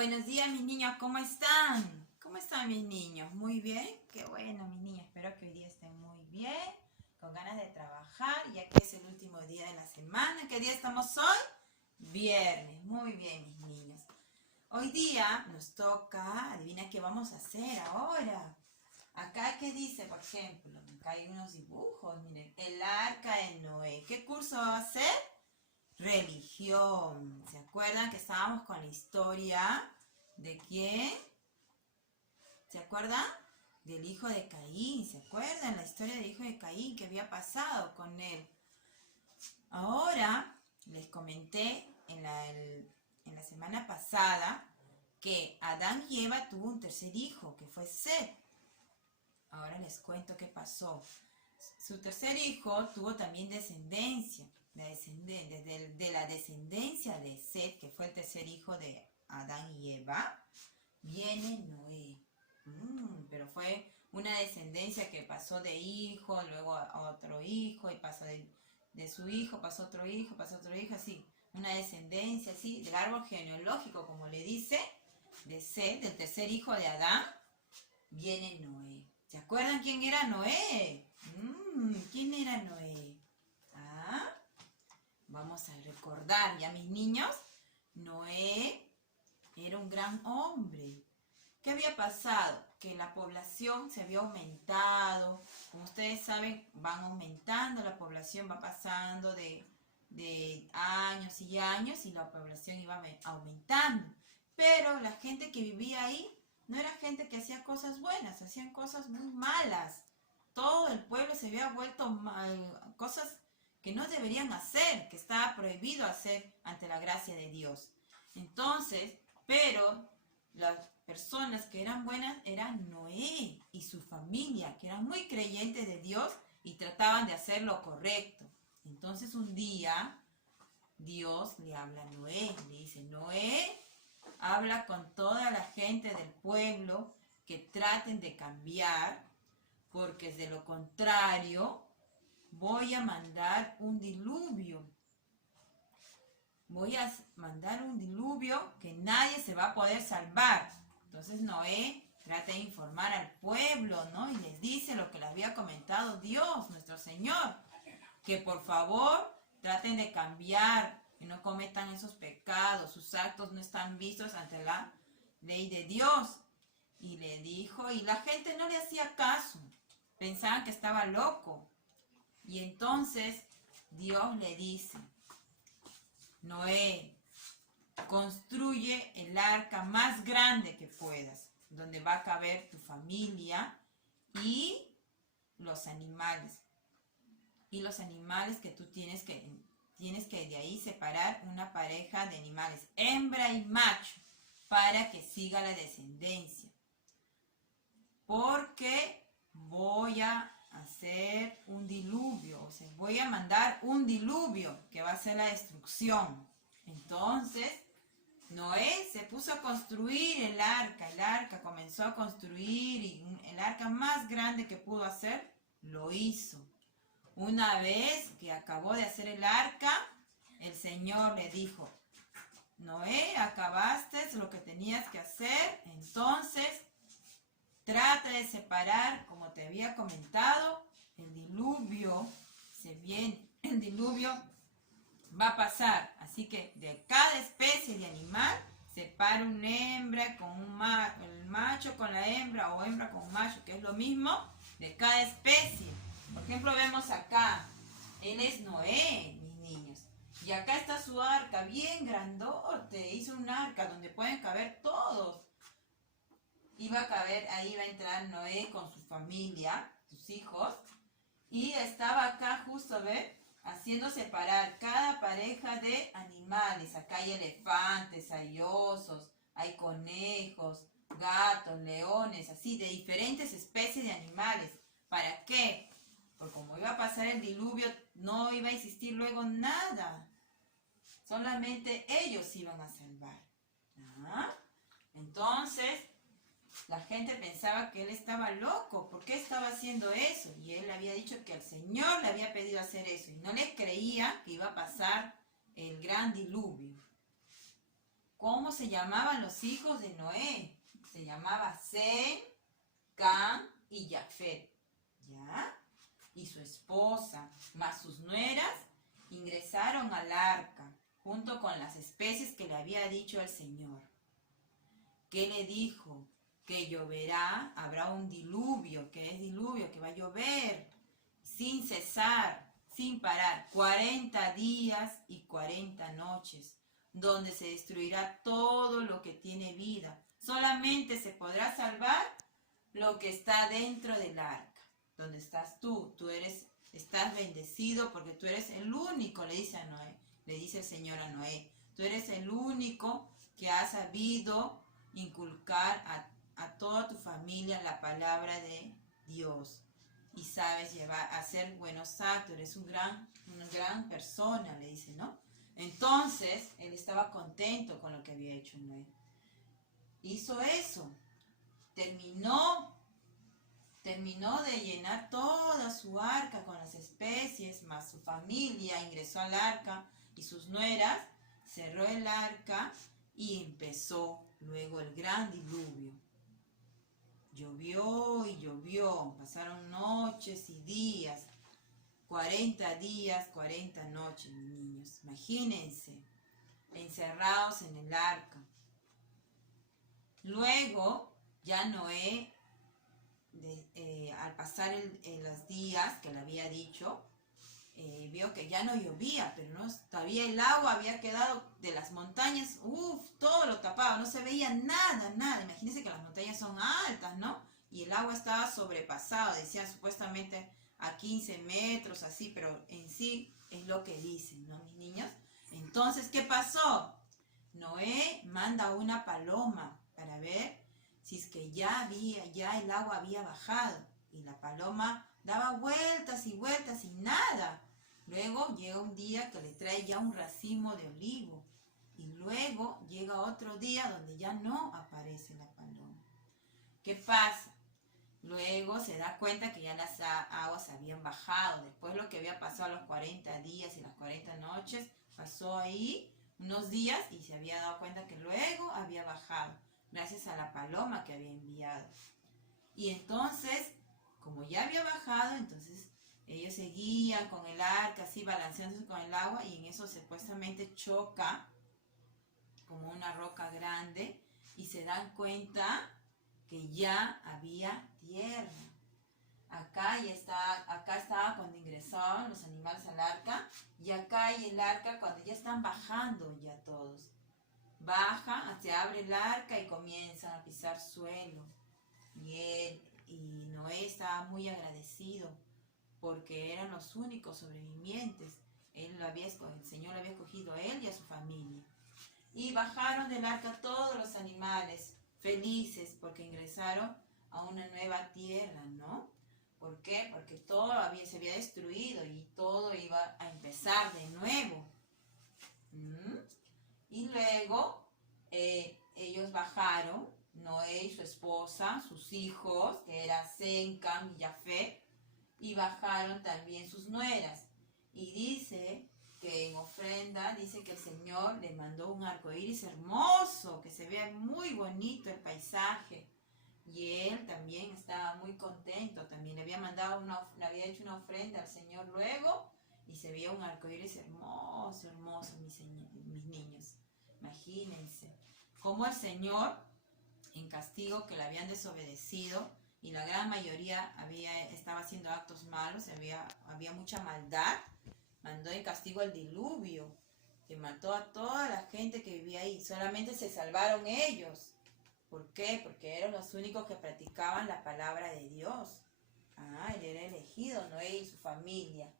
Buenos días, mis niños, ¿cómo están? ¿Cómo están mis niños? ¿Muy bien? Qué bueno, mis niños, espero que hoy día estén muy bien, con ganas de trabajar, ya que es el último día de la semana. ¿Qué día estamos hoy? Viernes. Muy bien, mis niños. Hoy día nos toca, adivina qué vamos a hacer ahora. Acá, ¿qué dice, por ejemplo? Acá hay unos dibujos, miren, el arca de Noé. ¿Qué curso va a ser? Religión. ¿Se acuerdan que estábamos con la historia de quién? ¿Se acuerdan? Del hijo de Caín. ¿Se acuerdan la historia del hijo de Caín que había pasado con él? Ahora les comenté en la semana pasada que Adán y Eva tuvo un tercer hijo, que fue Set. Ahora les cuento qué pasó. Su tercer hijo tuvo también descendencia. De la descendencia de Set, que fue el tercer hijo de Adán y Eva, viene Noé. Pero fue una descendencia que pasó de hijo, luego a otro hijo, y pasó de su hijo, pasó otro hijo, así. Una descendencia así, del árbol genealógico, como le dice, de Set, del tercer hijo de Adán, viene Noé. ¿Se acuerdan quién era Noé? ¿Quién era Noé? Vamos a recordar ya, mis niños. Noé era un gran hombre. ¿Qué había pasado? Que la población se había aumentado. Como ustedes saben, van aumentando, la población va pasando de años y años y la población iba aumentando. Pero la gente que vivía ahí no era gente que hacía cosas buenas, hacían cosas muy malas. Todo el pueblo se había vuelto mal, cosas que no deberían hacer, que estaba prohibido hacer ante la gracia de Dios. Entonces, pero las personas que eran buenas eran Noé y su familia, que eran muy creyentes de Dios y trataban de hacer lo correcto. Entonces un día Dios le habla a Noé, le dice: Noé, habla con toda la gente del pueblo que traten de cambiar, porque de lo contrario voy a mandar un diluvio. Voy a mandar un diluvio que nadie se va a poder salvar. Entonces Noé trata de informar al pueblo, ¿no? Y les dice lo que les había comentado Dios, nuestro Señor, que por favor traten de cambiar, que no cometan esos pecados, sus actos no están vistos ante la ley de Dios. Y le dijo, y la gente no le hacía caso, pensaban que estaba loco. Y entonces Dios le dice: Noé, construye el arca más grande que puedas, donde va a caber tu familia y los animales. Y los animales que tú tienes que de ahí separar una pareja de animales, hembra y macho, para que siga la descendencia. Porque voy a hacer un diluvio, o sea, voy a mandar un diluvio que va a ser la destrucción. Entonces Noé se puso a construir el arca comenzó a construir, y el arca más grande que pudo hacer, lo hizo. Una vez que acabó de hacer el arca, el Señor le dijo: Noé, acabaste lo que tenías que hacer, entonces trata de separar, como te había comentado, el diluvio el diluvio va a pasar. Así que de cada especie de animal, separa una hembra con el macho con la hembra, o hembra con macho, que es lo mismo, de cada especie. Por ejemplo, vemos acá, él es Noé, mis niños. Y acá está su arca, bien grandote. Hizo un arca donde pueden caber todos. Ahí va a entrar Noé con su familia, sus hijos, y estaba acá justo, ¿ve? Haciendo separar cada pareja de animales. Acá hay elefantes, hay osos, hay conejos, gatos, leones, así, de diferentes especies de animales. ¿Para qué? Porque como iba a pasar el diluvio, no iba a existir luego nada. Solamente ellos iban a salvar. Entonces la gente pensaba que él estaba loco. ¿Por qué estaba haciendo eso? Y él había dicho que el Señor le había pedido hacer eso. Y no le creía que iba a pasar el gran diluvio. ¿Cómo se llamaban los hijos de Noé? Se llamaba Sem, Cam y Jafet, ¿ya? Y su esposa, más sus nueras, ingresaron al arca, junto con las especies que le había dicho el Señor. ¿Qué le dijo? Que lloverá, habrá un diluvio. ¿Qué es diluvio? Que va a llover sin cesar, sin parar, 40 días y 40 noches, donde se destruirá todo lo que tiene vida. Solamente se podrá salvar lo que está dentro del arca, donde estás tú. Estás bendecido porque tú eres el único, le dice a Noé, le dice el Señor a Noé, tú eres el único que ha sabido inculcar a toda tu familia la palabra de Dios y sabes hacer buenos actos, eres una gran persona, le dice, ¿no? Entonces, él estaba contento con lo que había hecho Noé. Hizo eso, terminó de llenar toda su arca con las especies, más su familia ingresó al arca y sus nueras, cerró el arca y empezó luego el gran diluvio. Llovió y llovió, pasaron noches y días, 40 días, 40 noches, mis niños. Imagínense, encerrados en el arca. Luego, ya Noé, al pasar los días que le había dicho, vio que ya no llovía, pero no, todavía el agua había quedado de las montañas, todo lo tapaba, no se veía nada. Imagínense que las montañas son altas, ¿no? Y el agua estaba sobrepasado, decían supuestamente a 15 metros, así, pero en sí es lo que dicen, ¿no, mis niños? Entonces, ¿qué pasó? Noé manda una paloma para ver si es que ya el agua había bajado, y la paloma daba vueltas y vueltas y nada. Luego llega un día que le trae ya un racimo de olivo. Y luego llega otro día donde ya no aparece la paloma. ¿Qué pasa? Luego se da cuenta que ya las aguas habían bajado. Después lo que había pasado a los 40 días y las 40 noches, pasó ahí unos días y se había dado cuenta que luego había bajado, gracias a la paloma que había enviado. Y entonces, como ya había bajado, entonces ellos seguían con el arca, así balanceándose con el agua, y en eso supuestamente choca como una roca grande y se dan cuenta que ya había tierra. Acá estaba cuando ingresaban los animales al arca, y acá hay el arca cuando ya están bajando ya todos. Baja, se abre el arca y comienzan a pisar suelo. Y Noé estaba muy agradecido porque eran los únicos sobrevivientes. El Señor lo había escogido a él y a su familia. Y bajaron del arca todos los animales, felices porque ingresaron a una nueva tierra, ¿no? ¿Por qué? Porque todo se había destruido y todo iba a empezar de nuevo. Y luego ellos bajaron, Noé y su esposa, sus hijos, que eran Sem, Cam y Jafet, y bajaron también sus nueras. Y dice que en ofrenda, dice que el Señor le mandó un arco iris hermoso, que se vea muy bonito el paisaje. Y él también estaba muy contento, también le había hecho una ofrenda al Señor luego, y se veía un arco iris hermoso, mis niños. Imagínense cómo el Señor, en castigo que le habían desobedecido, y la gran mayoría estaba haciendo actos malos, había mucha maldad, mandó en castigo el diluvio, que mató a toda la gente que vivía ahí. Solamente se salvaron ellos. ¿Por qué? Porque eran los únicos que practicaban la palabra de Dios. Él era elegido, Noé y su familia.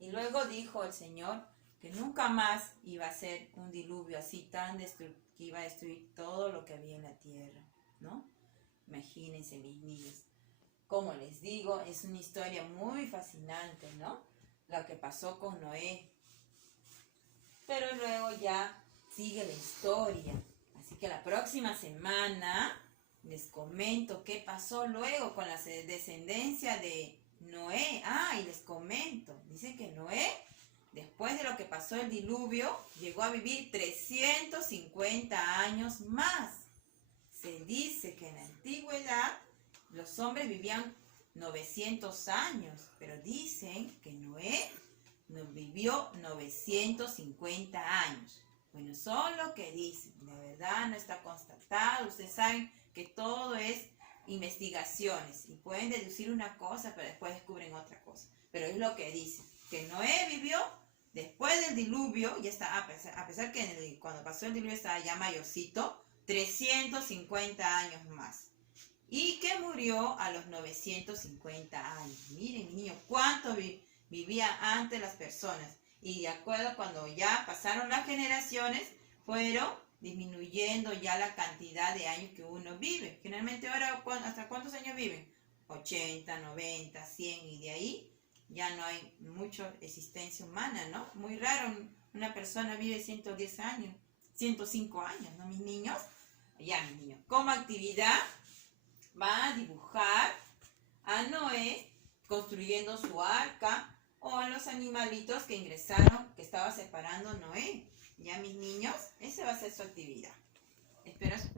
Y luego dijo el Señor que nunca más iba a ser un diluvio así que iba a destruir todo lo que había en la tierra, ¿no? Imagínense, mis niños. Como les digo, es una historia muy fascinante, ¿no? Lo que pasó con Noé. Pero luego ya sigue la historia. Así que la próxima semana les comento qué pasó luego con la descendencia de Noé. Y les comento. Dice que Noé, después después de lo que pasó el diluvio, llegó a vivir 350 años más. Se dice que en la antigüedad los hombres vivían 900 años, pero dicen que Noé vivió 950 años. Bueno, son lo que dicen, de verdad no está constatado. Ustedes saben que todo es investigaciones y pueden deducir una cosa, pero después descubren otra cosa. Pero es lo que dicen, que Noé vivió después del diluvio, ya está, a pesar que cuando pasó el diluvio estaba ya mayorcito, 350 años más. Y que murió a los 950 años. Miren, niños, cuánto vivía antes las personas. Y de acuerdo, cuando ya pasaron las generaciones, fueron disminuyendo ya la cantidad de años que uno vive. Generalmente ahora, ¿hasta cuántos años viven? 80, 90, 100 y de ahí ya no hay mucha existencia humana, ¿no? Muy raro una persona vive 110 años, 105 años, ¿no, mis niños? Ya, mis niños. Como actividad, va a dibujar a Noé construyendo su arca o a los animalitos que ingresaron, que estaba separando Noé. Ya, mis niños, esa va a ser su actividad. Espero su